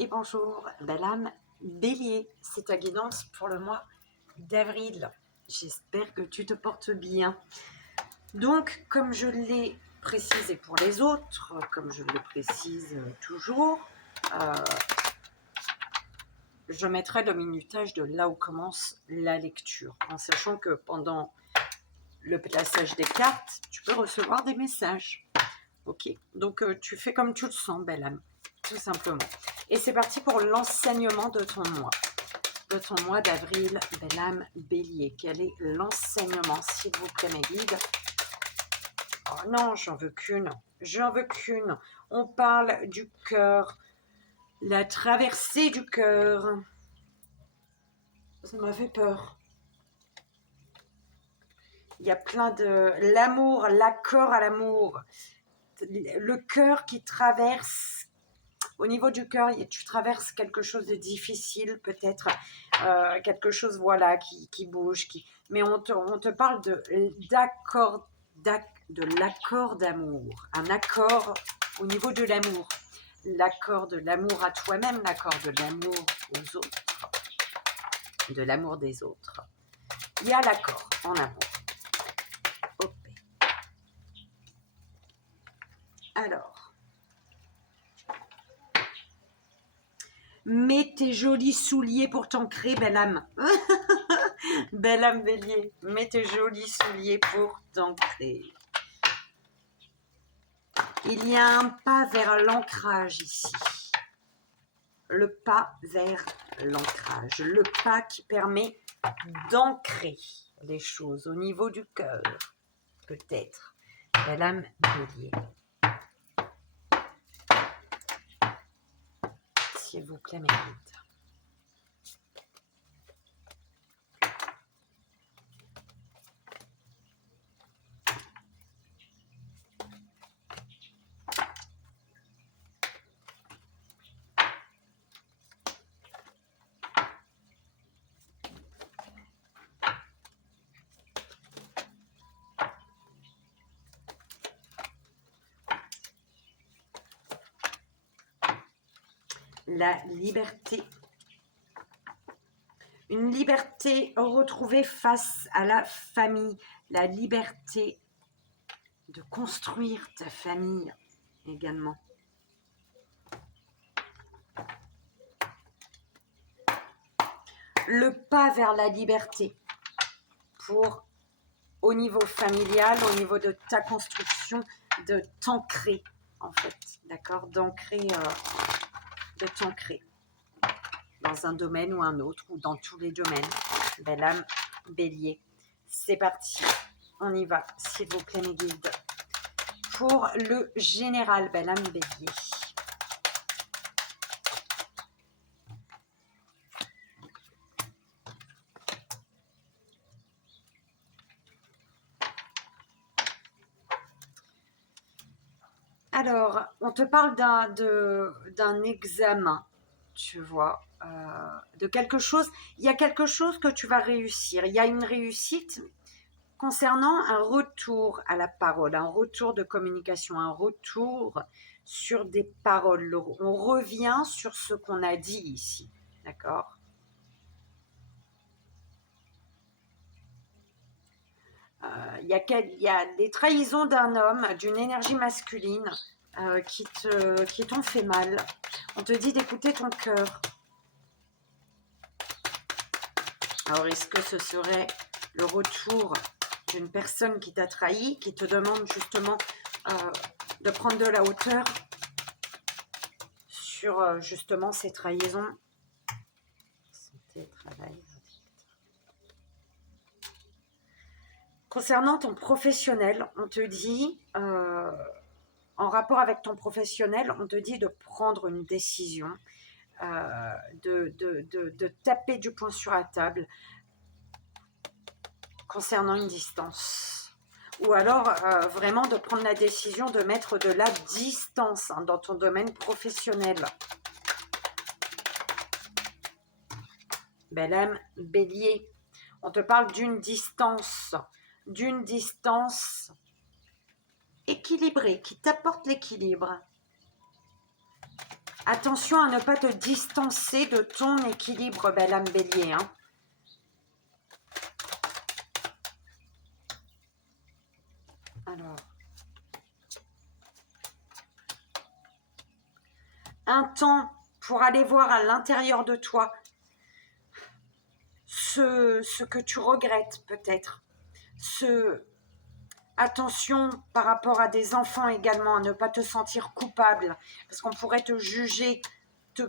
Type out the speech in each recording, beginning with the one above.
Et bonjour, belle âme bélier, c'est ta guidance pour le mois d'avril. J'espère que tu te portes bien. Donc, comme je l'ai précisé pour les autres, comme je le précise toujours, je mettrai le minutage de là où commence la lecture, en sachant que pendant le plaçage des cartes, tu peux recevoir des messages. Ok, donc tu fais comme tu le sens, belle âme, tout simplement. Et c'est parti pour l'enseignement de ton mois d'avril, belle âme bélier. Quel est l'enseignement, s'il vous plaît, mes guides? Oh non, j'en veux qu'une. J'en veux qu'une. On parle du cœur, la traversée du cœur. Ça m'a fait peur. Il y a plein de... L'amour, l'accord à l'amour. Le cœur qui traverse. Au niveau du cœur, tu traverses quelque chose de difficile, peut-être quelque chose, voilà, qui bouge, mais on te parle d'accord, de l'accord d'amour, un accord au niveau de l'amour, l'accord de l'amour à toi-même, l'accord de l'amour aux autres, de l'amour des autres. Il y a l'accord en amour. Ok. Alors, mets tes jolis souliers pour t'ancrer, belle âme. Belle âme bélier, mets tes jolis souliers pour t'ancrer. Il y a un pas vers l'ancrage ici. Le pas vers l'ancrage. Le pas qui permet d'ancrer les choses au niveau du cœur. Peut-être. Belle âme bélier. S'il vous plaît, mes guides. La liberté. Une liberté retrouvée face à la famille. La liberté de construire ta famille également. Le pas vers la liberté pour, au niveau familial, au niveau de ta construction, de t'ancrer en fait, d'accord, d'ancrer, de t'ancrer dans un domaine ou un autre, ou dans tous les domaines. Belle âme bélier, c'est parti, on y va, s'il vous plaît, mes guides. Pour le général, belle âme bélier. Alors, on te parle d'un examen, tu vois, de quelque chose. Il y a quelque chose que tu vas réussir. Il y a une réussite concernant un retour à la parole, un retour de communication, un retour sur des paroles. On revient sur ce qu'on a dit ici, d'accord? Il y a des trahisons d'un homme, d'une énergie masculine qui t'ont fait mal. On te dit d'écouter ton cœur. Alors, est-ce que ce serait le retour d'une personne qui t'a trahi, qui te demande justement de prendre de la hauteur sur justement ces trahisons? Santé, travail. Concernant ton professionnel, on te dit, en rapport avec ton professionnel, on te dit de prendre une décision, de taper du poing sur la table concernant une distance. Ou alors, vraiment de prendre la décision de mettre de la distance dans ton domaine professionnel. Belle âme bélier, on te parle d'une distance équilibrée, qui t'apporte l'équilibre. Attention à ne pas te distancer de ton équilibre, belle âme bélier. Hein. Alors, un temps pour aller voir à l'intérieur de toi ce que tu regrettes peut-être. Attention par rapport à des enfants également, à ne pas te sentir coupable, parce qu'on pourrait te juger,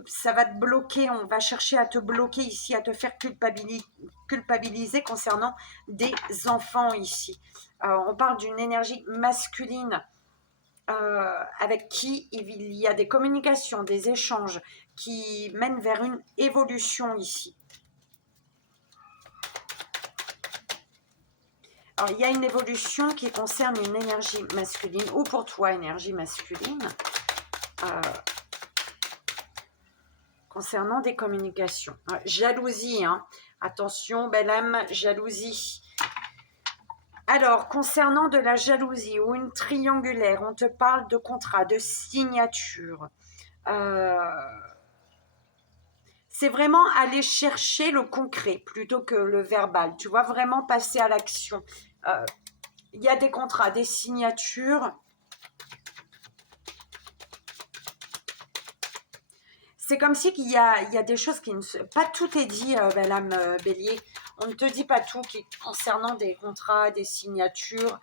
ça va te bloquer, on va chercher à te bloquer ici, à te faire culpabiliser concernant des enfants ici. On parle d'une énergie masculine avec qui il y a des communications, des échanges qui mènent vers une évolution ici. Alors, il y a une évolution qui concerne une énergie masculine, ou pour toi, énergie masculine, concernant des communications. Jalousie, hein. Attention, belle âme, jalousie. Alors, concernant de la jalousie ou une triangulaire, on te parle de contrat, de signature. C'est vraiment aller chercher le concret plutôt que le verbal. Tu vois, vraiment passer à l'action. Il y a des contrats, des signatures. C'est comme si il y a des choses qui ne se... Pas tout est dit, belle âme bélier. On ne te dit pas tout concernant des contrats, des signatures,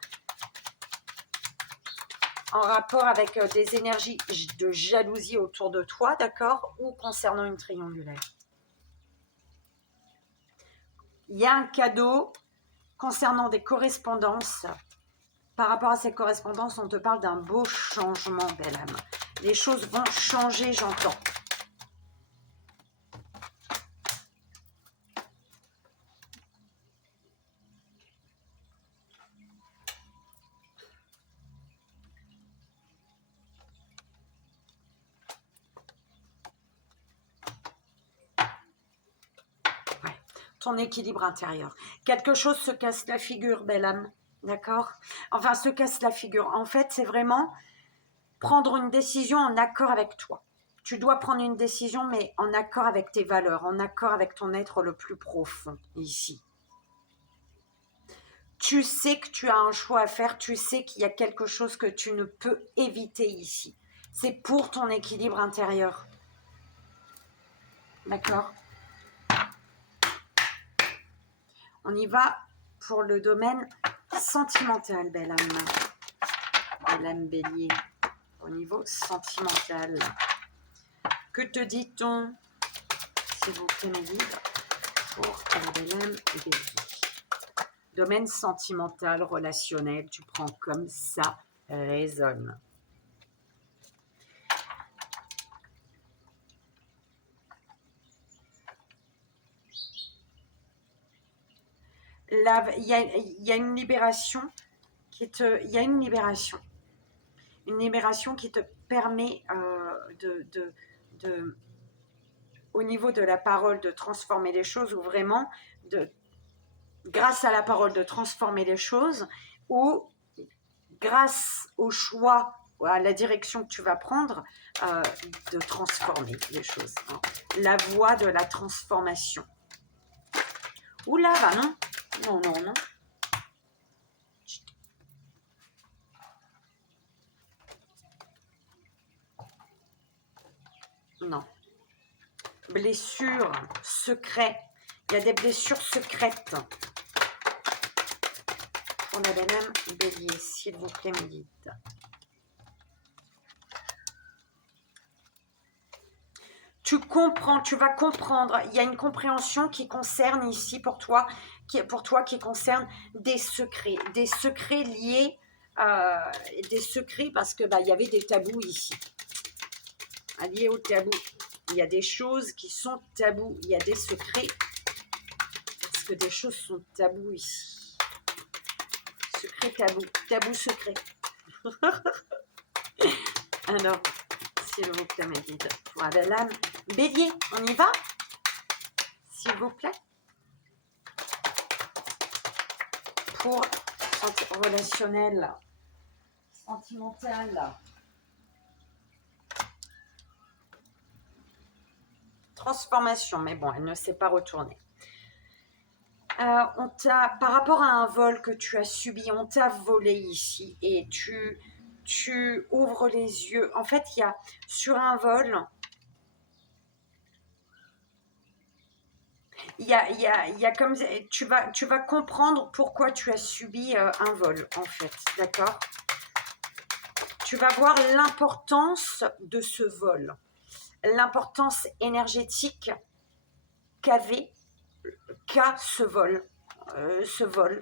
en rapport avec des énergies de jalousie autour de toi, d'accord? Ou concernant une triangulaire. Il y a un cadeau concernant des correspondances. Par rapport à ces correspondances, on te parle d'un beau changement, belle âme. Les choses vont changer, j'entends. Ton équilibre intérieur. Quelque chose se casse la figure, belle âme. D'accord? Enfin, se casse la figure. En fait, c'est vraiment prendre une décision en accord avec toi. Tu dois prendre une décision, mais en accord avec tes valeurs, en accord avec ton être le plus profond, ici. Tu sais que tu as un choix à faire, tu sais qu'il y a quelque chose que tu ne peux éviter ici. C'est pour ton équilibre intérieur. D'accord? On y va pour le domaine sentimental, belle âme. Belle âme bélier. Au niveau sentimental. Que te dit-on, s'il vous plaît, mes guides, pour la belle âme bélier? Domaine sentimental, relationnel, tu prends comme ça résonne. Là, il y a une libération qui te, il y a une libération qui te permet au niveau de la parole, de transformer les choses, ou vraiment grâce à la parole de transformer les choses, ou grâce au choix, à la direction que tu vas prendre, de transformer les choses. Hein. La voie de la transformation. Oula, bah non. Non, non, non. Non. Blessures, secrets. Il y a des blessures secrètes. Pour la belle âme bélier, s'il vous plaît, mes guides. Tu comprends, tu vas comprendre. Il y a une compréhension qui concerne ici pour toi, qui concerne des secrets liés, des secrets parce que il y avait des tabous ici. Liés au tabou. Il y a des choses qui sont tabous. Il y a des secrets parce que des choses sont tabous ici. Secret tabou. Tabou secret. Alors, s'il vous plaît, mes guides. Pour la belle âme bélier, on y va? S'il vous plaît. Pour relationnel, sentimental. transformation, mais bon, elle ne s'est pas retournée. Par rapport à un vol que tu as subi, on t'a volé ici et tu ouvres les yeux. En fait, il y a sur un vol, il y a comme tu vas comprendre pourquoi tu as subi un vol, en fait, d'accord? Tu vas voir l'importance de ce vol, l'importance énergétique qu'a ce vol, ce vol.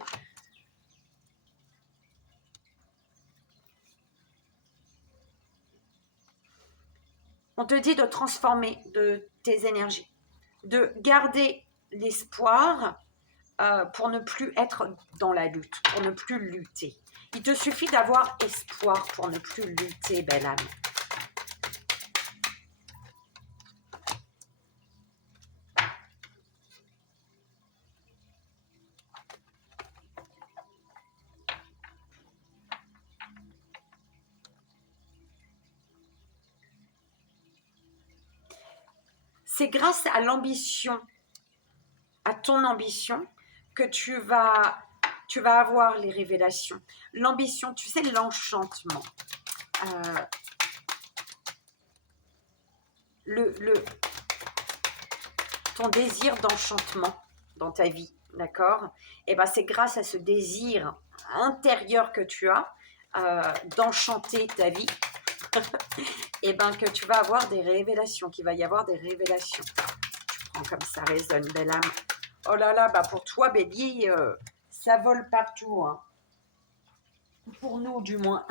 On te dit de transformer de tes énergies, de garder l'espoir pour ne plus être dans la lutte, pour ne plus lutter. Il te suffit d'avoir espoir pour ne plus lutter, belle âme. C'est grâce à l'ambition, à ton ambition, que tu vas avoir les révélations. L'ambition, tu sais, l'enchantement. Ton désir d'enchantement dans ta vie, d'accord? Et ben c'est grâce à ce désir intérieur que tu as d'enchanter ta vie, et ben que tu vas avoir des révélations, qu'il va y avoir des révélations. Tu prends comme ça résonne, belle âme. Oh là là, bah pour toi, Bélier, ça vole partout, hein. Pour nous, du moins.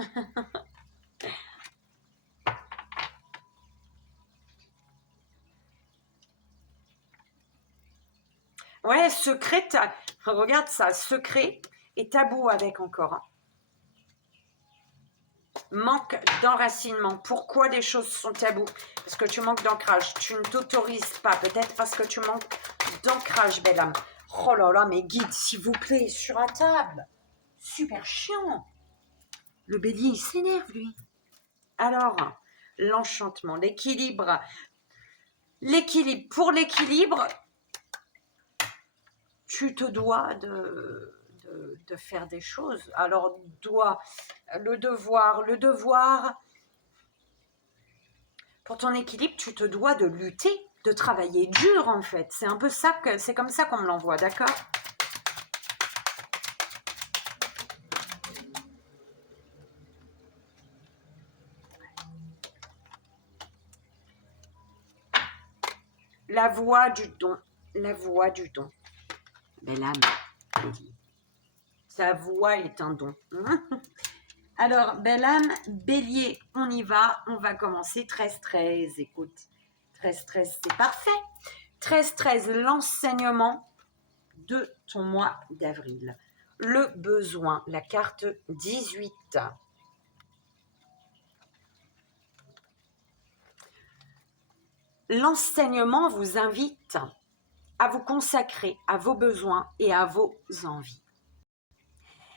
Ouais, secret, regarde ça, secret et tabou avec encore. Hein. Manque d'enracinement. Pourquoi les choses sont tabous? Parce que tu manques d'ancrage. Tu ne t'autorises pas. Peut-être parce que tu manques d'ancrage, belle âme. Oh là là, mais guide, s'il vous plaît, sur la table. Super chiant. Le bélier, il s'énerve, lui. Alors, l'enchantement, l'équilibre. L'équilibre. Pour l'équilibre, tu te dois de faire des choses. Alors, le devoir, pour ton équilibre, tu te dois de lutter, de travailler dur, en fait. C'est un peu ça, c'est comme ça qu'on me l'envoie, d'accord? La voix du don, la voix du don. Belle âme, sa voix est un don. Alors, belle âme, bélier, on y va. On va commencer 13-13. Écoute, 13-13, c'est parfait. 13-13, l'enseignement de ton mois d'avril. Le besoin, la carte 18. L'enseignement vous invite à vous consacrer à vos besoins et à vos envies.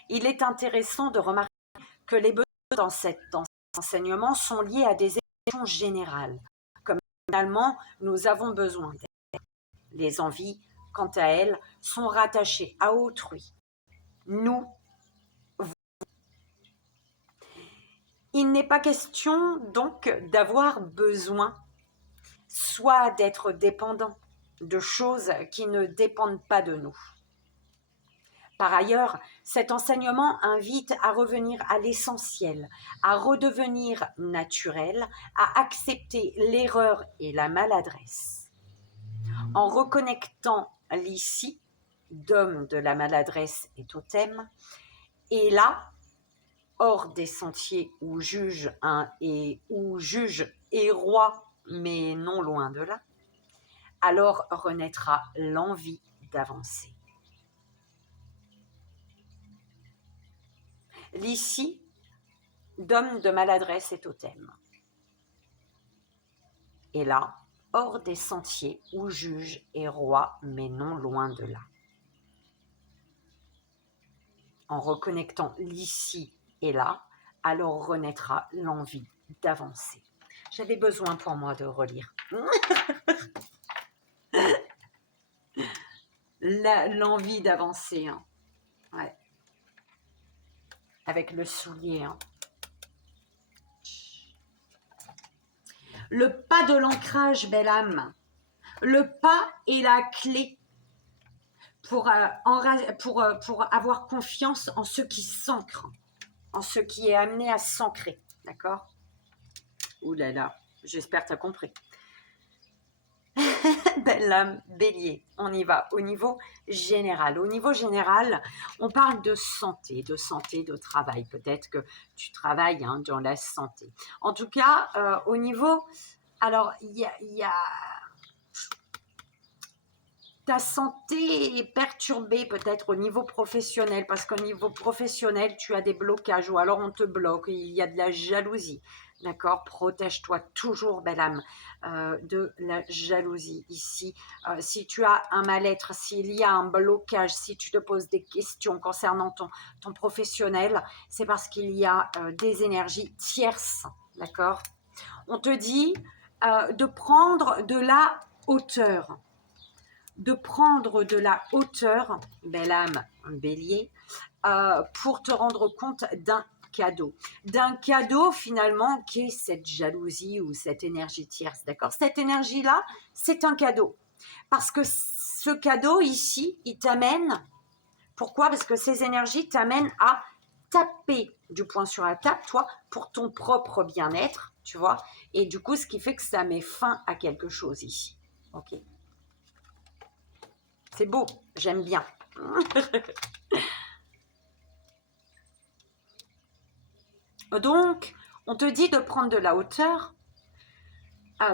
Il est intéressant de remarquer que les besoins dans cet enseignement sont liés à des émotions générales, comme finalement nous avons besoin d'elles. Les envies, quant à elles, sont rattachées à autrui. Nous, vous. Il n'est pas question donc d'avoir besoin, soit d'être dépendant de choses qui ne dépendent pas de nous. Par ailleurs, cet enseignement invite à revenir à l'essentiel, à redevenir naturel, à accepter l'erreur et la maladresse. En reconnectant l'ici, d'homme de la maladresse et totem, et là, hors des sentiers où juge et roi, mais non loin de là, alors renaîtra l'envie d'avancer. L'ici, d'homme de maladresse et totem. Et là, hors des sentiers où juge et roi, mais non loin de là. En reconnectant l'ici et là, alors renaîtra l'envie d'avancer. J'avais besoin pour moi de relire. l'envie d'avancer. Hein. Ouais. Avec le soulier. Hein. Le pas de l'ancrage, belle âme. Le pas est la clé pour avoir confiance en ce qui s'ancre, en ce qui est amené à s'ancrer. D'accord? Ouh là là, j'espère que tu as compris. Belle âme, bélier, on y va au niveau général. Au niveau général, on parle de santé, de travail. Peut-être que tu travailles hein, dans la santé. En tout cas, au niveau... Alors, il y a ta santé est perturbée peut-être au niveau professionnel, parce qu'au niveau professionnel, tu as des blocages, ou alors on te bloque, il y a de la jalousie. D'accord? Protège-toi toujours, belle âme, de la jalousie ici. Si tu as un mal-être, s'il y a un blocage, si tu te poses des questions concernant ton professionnel, c'est parce qu'il y a des énergies tierces. D'accord? On te dit de prendre de la hauteur. De prendre de la hauteur, belle âme, bélier, pour te rendre compte d'un cadeau. D'un cadeau finalement qui est cette jalousie ou cette énergie tierce, d'accord? Cette énergie-là, c'est un cadeau. Parce que ce cadeau ici, il t'amène, pourquoi? Parce que ces énergies t'amènent à taper du poing sur la table, toi, pour ton propre bien-être, tu vois? Et du coup, ce qui fait que ça met fin à quelque chose ici, ok? C'est beau, j'aime bien. Donc, on te dit de prendre de la hauteur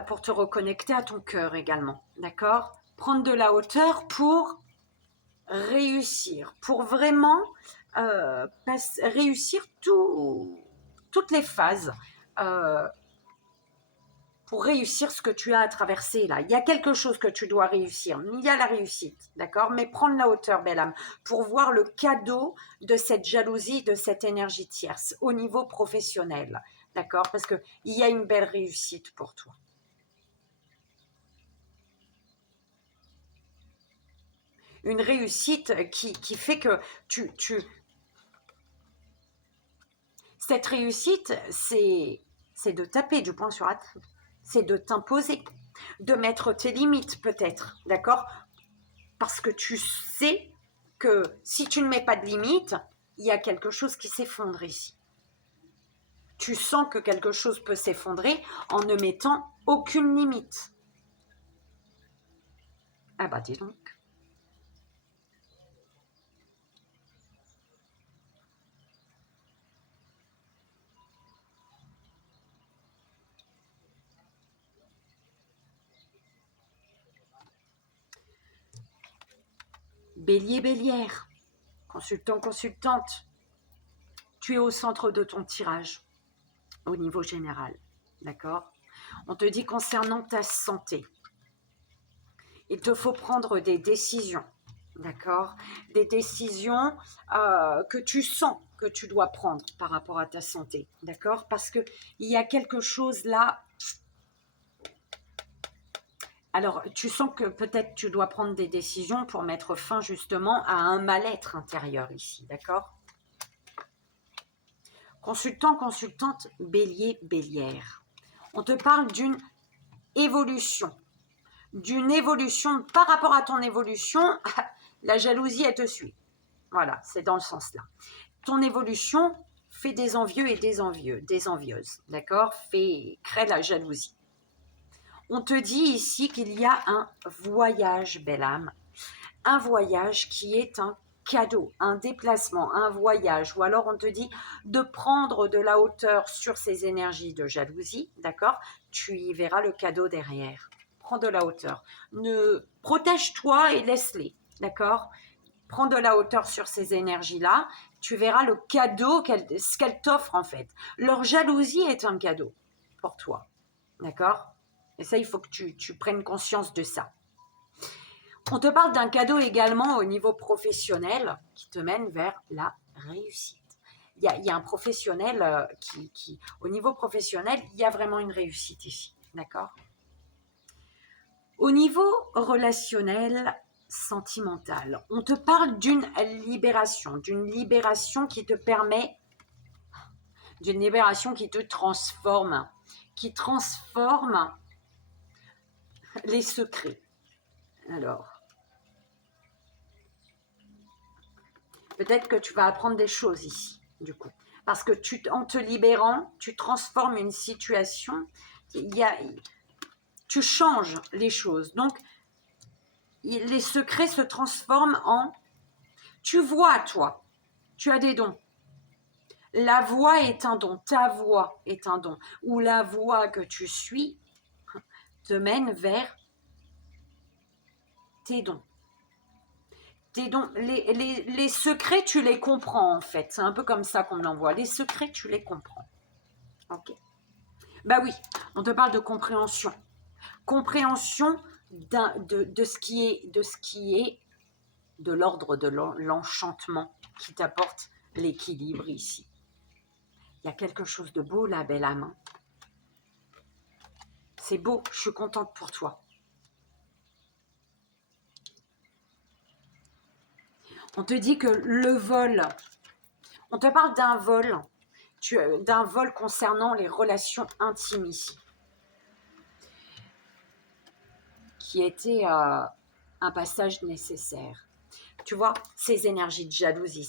pour te reconnecter à ton cœur également, d'accord? Prendre de la hauteur pour réussir, pour vraiment réussir toutes les phases pour réussir ce que tu as à traverser là. Il y a quelque chose que tu dois réussir. Il y a la réussite, d'accord? Mais prendre la hauteur, belle âme, pour voir le cadeau de cette jalousie, de cette énergie tierce au niveau professionnel, d'accord? Parce qu'il y a une belle réussite pour toi. Une réussite qui fait que cette réussite, c'est de taper du poing sur la table. C'est de t'imposer, de mettre tes limites peut-être, d'accord? Parce que tu sais que si tu ne mets pas de limites, il y a quelque chose qui s'effondre ici. Tu sens que quelque chose peut s'effondrer en ne mettant aucune limite. Ah bah dis donc. Bélier, bélière, consultant, consultante, tu es au centre de ton tirage au niveau général, d'accord? On te dit concernant ta santé, il te faut prendre des décisions, d'accord? Des décisions que tu sens que tu dois prendre par rapport à ta santé, d'accord? Parce qu'il y a quelque chose là. Alors, tu sens que peut-être tu dois prendre des décisions pour mettre fin justement à un mal-être intérieur ici, d'accord? Consultant, consultante, bélier, bélière. On te parle d'une évolution par rapport à ton évolution. La jalousie, elle te suit. Voilà, c'est dans le sens là. Ton évolution fait des envieux et des envieux, des envieuses, d'accord? Crée la jalousie. On te dit ici qu'il y a un voyage, belle âme, un voyage qui est un cadeau, un déplacement, un voyage, ou alors on te dit de prendre de la hauteur sur ces énergies de jalousie, d'accord? Tu y verras le cadeau derrière. Prends de la hauteur. Protège-toi et laisse-les, d'accord? Prends de la hauteur sur ces énergies-là, tu verras le cadeau, ce qu'elles t'offrent en fait. Leur jalousie est un cadeau pour toi, d'accord? Et ça, il faut que tu prennes conscience de ça. On te parle d'un cadeau également au niveau professionnel qui te mène vers la réussite. Il y a un professionnel au niveau professionnel, il y a vraiment une réussite ici, d'accord? Au niveau relationnel, sentimentale. On te parle d'une libération qui te permet, d'une libération qui te transforme, qui transforme les secrets. Alors, peut-être que tu vas apprendre des choses ici, du coup. Parce que en te libérant, tu transformes une situation, tu changes les choses. Donc, les secrets se transforment en... Tu vois, toi, tu as des dons. La voix est un don, ta voix est un don. Ou la voix que tu suis te mène vers tes dons. Tes dons, les secrets, tu les comprends en fait. C'est un peu comme ça qu'on me l'envoie. Les secrets, tu les comprends. Ok. Bah oui, on te parle de compréhension. Compréhension de ce qui est de l'ordre de l'enchantement qui t'apporte l'équilibre ici. Il y a quelque chose de beau là, belle âme. C'est beau, je suis contente pour toi. On te dit que le vol, on te parle d'un vol concernant les relations intimes ici, qui était un passage nécessaire. Tu vois, ces énergies de jalousie,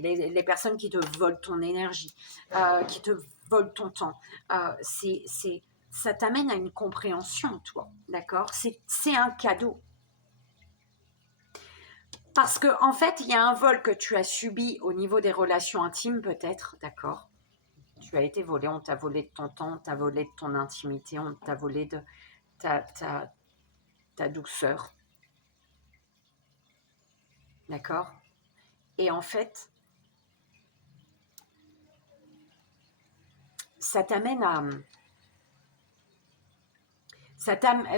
les personnes qui te volent ton énergie, qui te volent ton temps, ça t'amène à une compréhension, toi, d'accord? C'est un cadeau. Parce que en fait, il y a un vol que tu as subi au niveau des relations intimes, peut-être, d'accord? Tu as été volé, on t'a volé de ton temps, on t'a volé de ton intimité, on t'a volé de ta douceur, d'accord? Et en fait, ça t'amène à...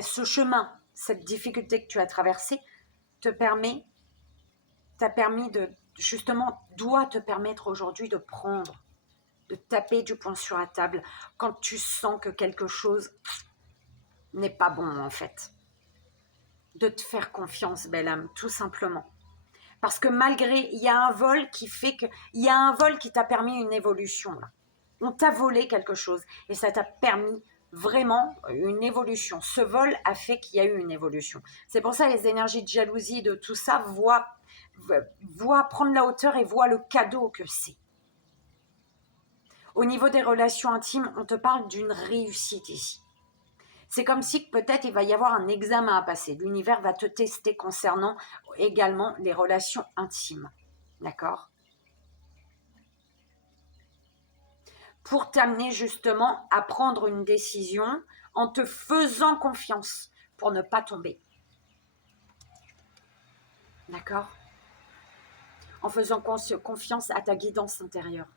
ce chemin, cette difficulté que tu as traversée, t'a permis doit te permettre aujourd'hui de prendre, de taper du poing sur la table quand tu sens que quelque chose n'est pas bon en fait. De te faire confiance, belle âme, tout simplement. Parce que malgré, il y a un vol qui fait que, il y a un vol qui t'a permis une évolution là. On t'a volé quelque chose et ça t'a permis vraiment une évolution. Ce vol a fait qu'il y a eu une évolution. C'est pour ça les énergies de jalousie, de tout ça, voient prendre la hauteur et voient le cadeau que c'est. Au niveau des relations intimes, on te parle d'une réussite ici. C'est comme si peut-être il va y avoir un examen à passer. L'univers va te tester concernant également les relations intimes. D'accord ? Pour t'amener justement à prendre une décision en te faisant confiance pour ne pas tomber. D'accord ? En faisant confiance à ta guidance intérieure.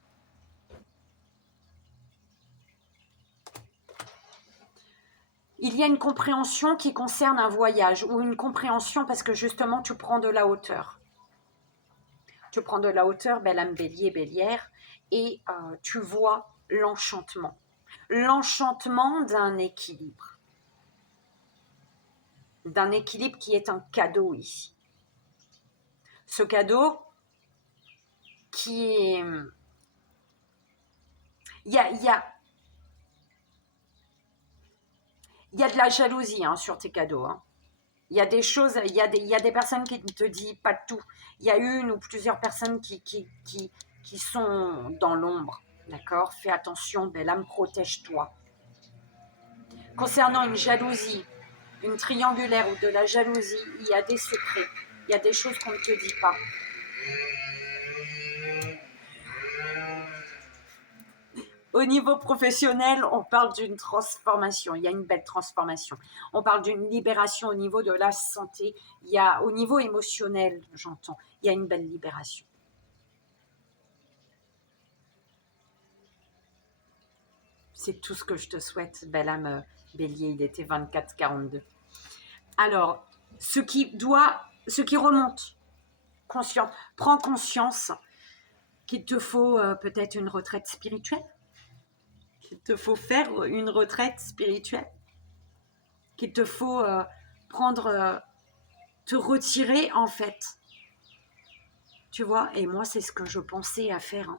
Il y a une compréhension qui concerne un voyage ou une compréhension parce que justement tu prends de la hauteur. Tu prends de la hauteur, belle âme bélier, bélière, et tu vois l'enchantement. L'enchantement d'un équilibre. D'un équilibre qui est un cadeau ici. Ce cadeau qui est... Il y a de la jalousie sur tes cadeaux. Il y a des choses, il y a des personnes qui ne te disent pas tout. Il y a une ou plusieurs personnes qui sont dans l'ombre. D'accord ? Fais attention, belle âme, protège-toi. Concernant une jalousie, une triangulaire ou de la jalousie, il y a des secrets. Il y a des choses qu'on ne te dit pas. Au niveau professionnel, on parle d'une transformation. Il y a une belle transformation. On parle d'une libération au niveau de la santé. Il y a, au niveau émotionnel, j'entends, il y a une belle libération. C'est tout ce que je te souhaite, belle âme bélier. Il était 24-42. Alors, ce qui remonte, prends conscience qu'il te faut peut-être une retraite spirituelle. Qu'il te faut faire une retraite spirituelle, qu'il te faut prendre te retirer en fait. Tu vois, et moi c'est ce que je pensais à faire. Hein.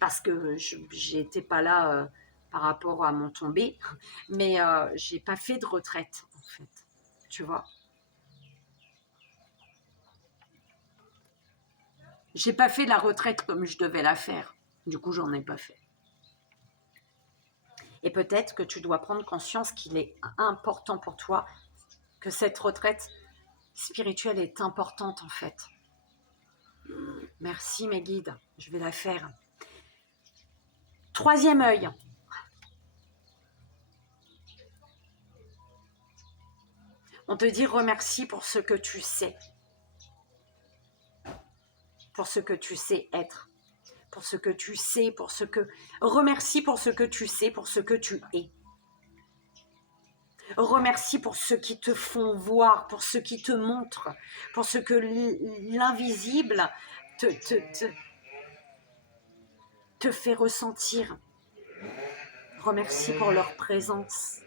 Parce que j'étais pas là par rapport à mon tombé, mais j'ai pas fait de retraite en fait. Tu vois. J'ai pas fait la retraite comme je devais la faire. Du coup, j'en ai pas fait. Et peut-être que tu dois prendre conscience qu'il est important pour toi, que cette retraite spirituelle est importante en fait. Merci mes guides, je vais la faire. Troisième œil. On te dit remercie pour ce que tu sais. Pour ce que tu sais être. Pour ce que tu sais, pour ce que... Remercie pour ce que tu sais, pour ce que tu es. Remercie pour ceux qui te font voir, pour ceux qui te montrent, pour ce que l'invisible te fait ressentir. Remercie pour leur présence.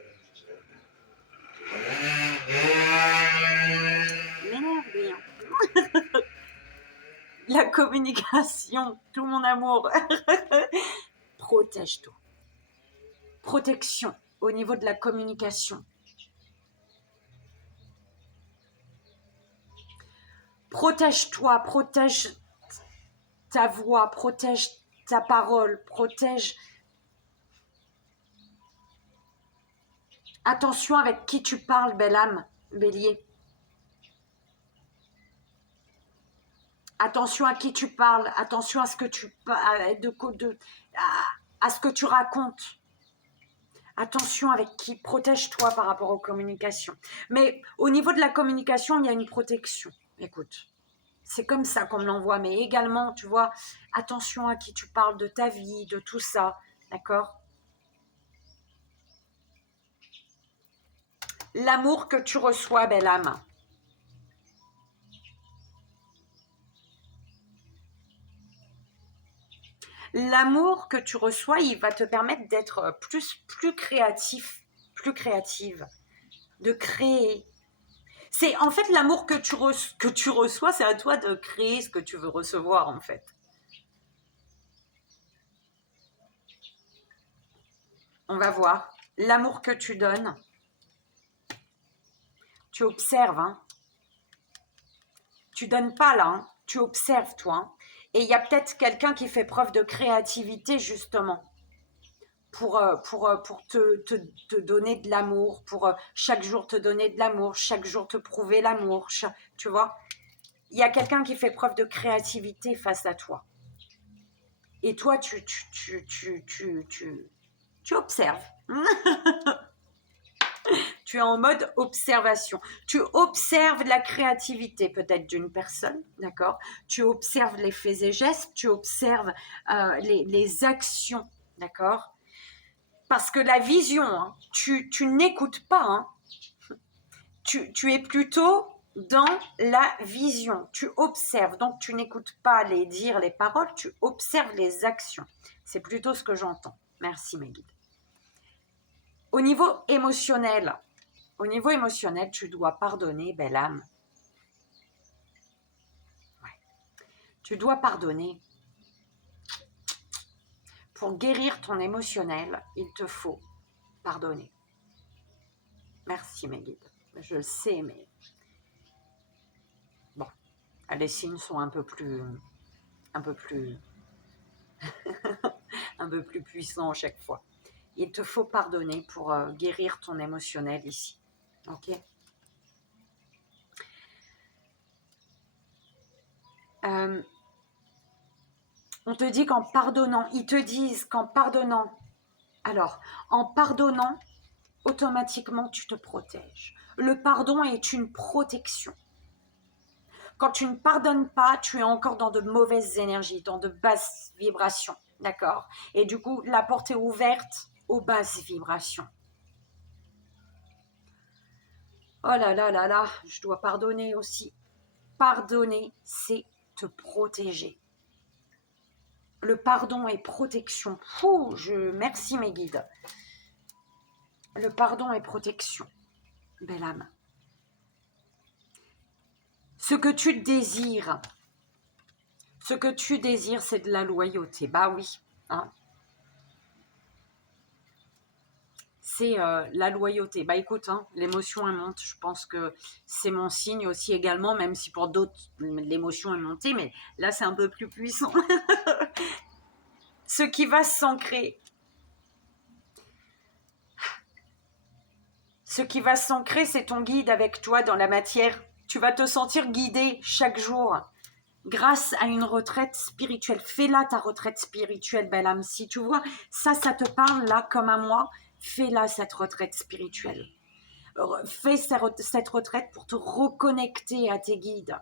M'énerve, lui. La communication, tout mon amour. Protège-toi. Protection au niveau de la communication. Protège-toi, protège ta voix, protège ta parole, protège. Attention avec qui tu parles, belle âme, bélier. Attention à qui tu parles, attention à ce que tu à ce que tu racontes. Attention avec qui, protège-toi par rapport aux communications. Mais au niveau de la communication, il y a une protection. Écoute, c'est comme ça qu'on me l'envoie, mais également, tu vois, attention à qui tu parles, de ta vie, de tout ça, d'accord? L'amour que tu reçois, belle âme. L'amour que tu reçois, il va te permettre d'être plus créatif, plus créative, de créer. C'est en fait l'amour que tu reçois, c'est à toi de créer ce que tu veux recevoir en fait. On va voir. L'amour que tu donnes, tu observes. Hein. Tu donnes pas là, hein. Tu observes toi. Hein. Et il y a peut-être quelqu'un qui fait preuve de créativité justement pour te donner de l'amour, pour chaque jour te donner de l'amour, chaque jour te prouver l'amour, tu vois. Il y a quelqu'un qui fait preuve de créativité face à toi. Et toi, tu observes. Tu es en mode observation. Tu observes la créativité peut-être d'une personne, d'accord? Tu observes les faits et gestes, tu observes les actions, d'accord? Parce que la vision, hein, tu n'écoutes pas, hein. Tu es plutôt dans la vision. Tu observes, donc tu n'écoutes pas les dires, les paroles, tu observes les actions. C'est plutôt ce que j'entends. Merci mes guides. Au niveau émotionnel, tu dois pardonner, belle âme. Ouais. Tu dois pardonner. Pour guérir ton émotionnel, il te faut pardonner. Merci mes guides. Je le sais, mais bon, les signes sont un peu plus un peu plus puissants à chaque fois. Il te faut pardonner pour guérir ton émotionnel ici. Ok. On te dit qu'en pardonnant, ils te disent qu'en pardonnant, alors, en pardonnant, automatiquement, tu te protèges. Le pardon est une protection. Quand tu ne pardonnes pas, tu es encore dans de mauvaises énergies, dans de basses vibrations, d'accord? Et du coup, la porte est ouverte aux basses vibrations. Oh là là là là, je dois pardonner aussi. Pardonner, c'est te protéger. Le pardon est protection. Merci mes guides. Le pardon est protection. Belle âme. Ce que tu désires, c'est de la loyauté. Bah oui, hein. C'est la loyauté. Bah écoute, hein, l'émotion elle monte. Je pense que c'est mon signe aussi également, même si pour d'autres, l'émotion est montée, mais là c'est un peu plus puissant. Ce qui va s'ancrer. Ce qui va s'ancrer, c'est ton guide avec toi dans la matière. Tu vas te sentir guidé chaque jour grâce à une retraite spirituelle. Fais-la ta retraite spirituelle, belle âme. Si tu vois, ça te parle là comme à moi, fais-la cette retraite spirituelle. Fais cette retraite pour te reconnecter à tes guides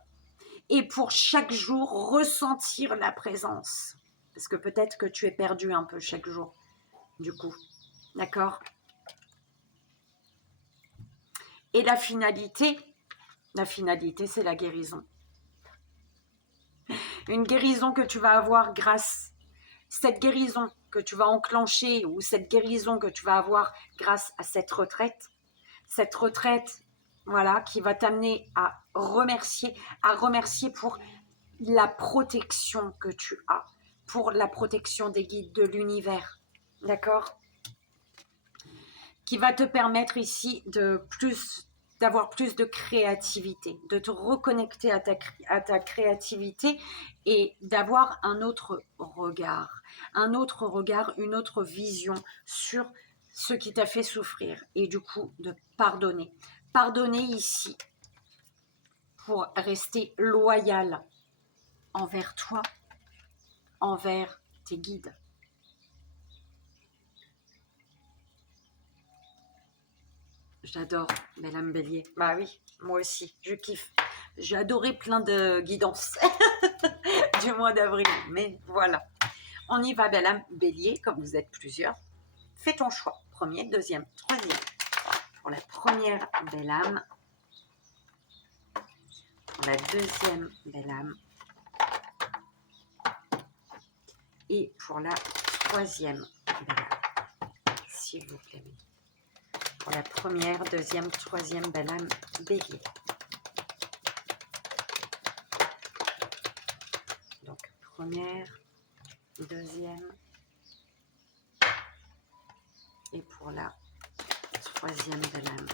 et pour chaque jour ressentir la présence. Parce que peut-être que tu es perdu un peu chaque jour, du coup. D'accord? Et la finalité, c'est la guérison. Une guérison que tu vas avoir grâce, cette guérison que tu vas enclencher ou cette guérison que tu vas avoir grâce à cette retraite, voilà, qui va t'amener à remercier pour la protection que tu as, pour la protection des guides de l'univers, d'accord? Qui va te permettre ici d'avoir plus de créativité, de te reconnecter à ta créativité et d'avoir un autre regard, une autre vision sur ce qui t'a fait souffrir et du coup de pardonner. Pardonner ici pour rester loyal envers toi, envers tes guides. J'adore Belle âme Bélier. Bah oui, moi aussi, je kiffe. J'ai adoré plein de guidances du mois d'avril, mais voilà. On y va, Belle âme Bélier, comme vous êtes plusieurs. Fais ton choix. Premier, deuxième, troisième. Pour la première Belle âme. Pour la deuxième Belle âme. Et pour la troisième Belle âme. S'il vous plaît. Pour la première, deuxième, troisième Belle âme Bélier. Donc, première, deuxième et pour la troisième Belle âme.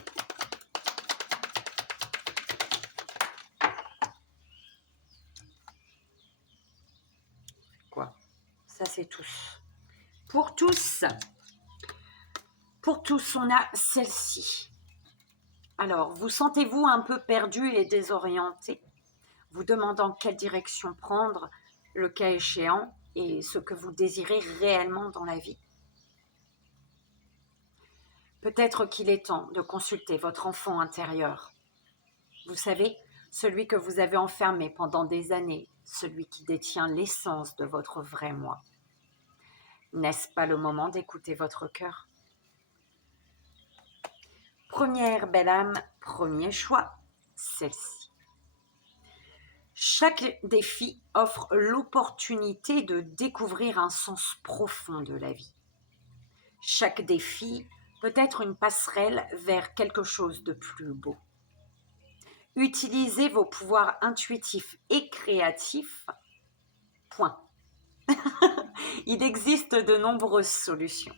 Quoi? Ça, c'est tous. Pour tous, on a celle-ci. Alors, vous sentez-vous un peu perdu et désorienté, vous demandant quelle direction prendre, le cas échéant, et ce que vous désirez réellement dans la vie. Peut-être qu'il est temps de consulter votre enfant intérieur. Vous savez, celui que vous avez enfermé pendant des années, celui qui détient l'essence de votre vrai moi. N'est-ce pas le moment d'écouter votre cœur? Première belle âme, premier choix, celle-ci. Chaque défi offre l'opportunité de découvrir un sens profond de la vie. Chaque défi peut être une passerelle vers quelque chose de plus beau. Utilisez vos pouvoirs intuitifs et créatifs. Point. Il existe de nombreuses solutions.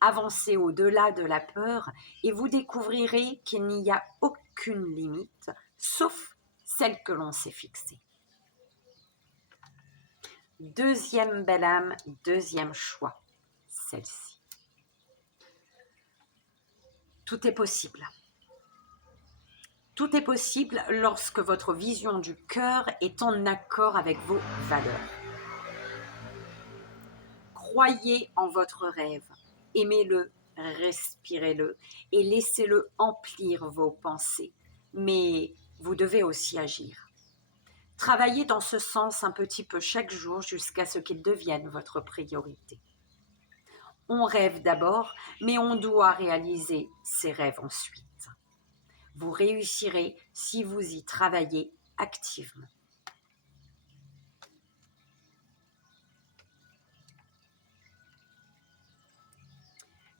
Avancez au-delà de la peur et vous découvrirez qu'il n'y a aucune limite, sauf celle que l'on s'est fixée. Deuxième belle âme, deuxième choix, celle-ci. Tout est possible. Tout est possible lorsque votre vision du cœur est en accord avec vos valeurs. Croyez en votre rêve, aimez-le, respirez-le et laissez-le emplir vos pensées. Mais vous devez aussi agir. Travaillez dans ce sens un petit peu chaque jour jusqu'à ce qu'il devienne votre priorité. On rêve d'abord, mais on doit réaliser ses rêves ensuite. Vous réussirez si vous y travaillez activement.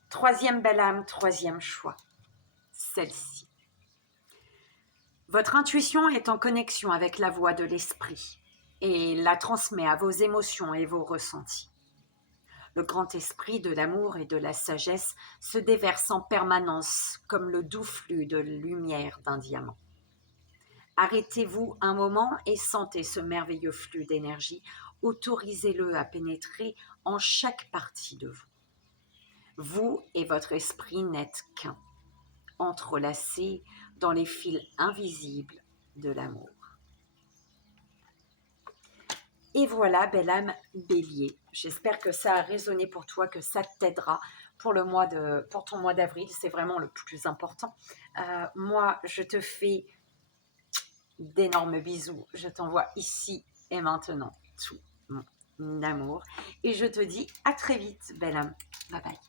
Troisième belle âme, troisième choix, celle-ci. Votre intuition est en connexion avec la voix de l'esprit et la transmet à vos émotions et vos ressentis. Le grand esprit de l'amour et de la sagesse se déverse en permanence comme le doux flux de lumière d'un diamant. Arrêtez-vous un moment et sentez ce merveilleux flux d'énergie. Autorisez-le à pénétrer en chaque partie de vous. Vous et votre esprit n'êtes qu'un, entrelacés dans les fils invisibles de l'amour. Et voilà, belle âme bélier. J'espère que ça a résonné pour toi, que ça t'aidera pour ton mois d'avril. C'est vraiment le plus important. Moi, je te fais d'énormes bisous. Je t'envoie ici et maintenant tout mon amour. Et je te dis à très vite, belle âme. Bye bye.